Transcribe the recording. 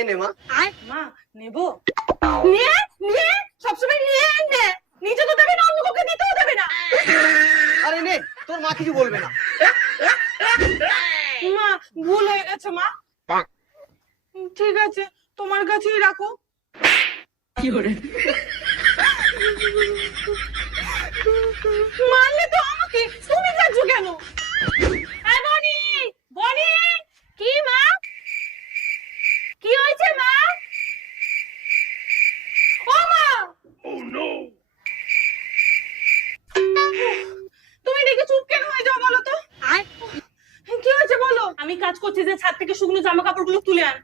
এনে মা। মা নেবো? নিয়ে নিয়ে সবসময় নিয়ে নে, নিজে তো দেবে না, অন্য কাউকে দিতেও দেবে না। আরে নে, তোর মা কিছু বলবে না। মা ভুল হয়ে গেছে মা। ঠিক আছে, তোমার কাছেই রাখো। মারলে তো আমাকে, তুমি যাচ্ছ কেন? এই বনি, বনি, কি মা? কি হয়েছে মা? ও মা! তুমি দেখে চুপ কেন হয়ে যাও বলো তো? কি হয়েছে বলো? আমি কাজ করছি যে ছাদ থেকে শুকনো জামা কাপড়গুলো তুলে আন।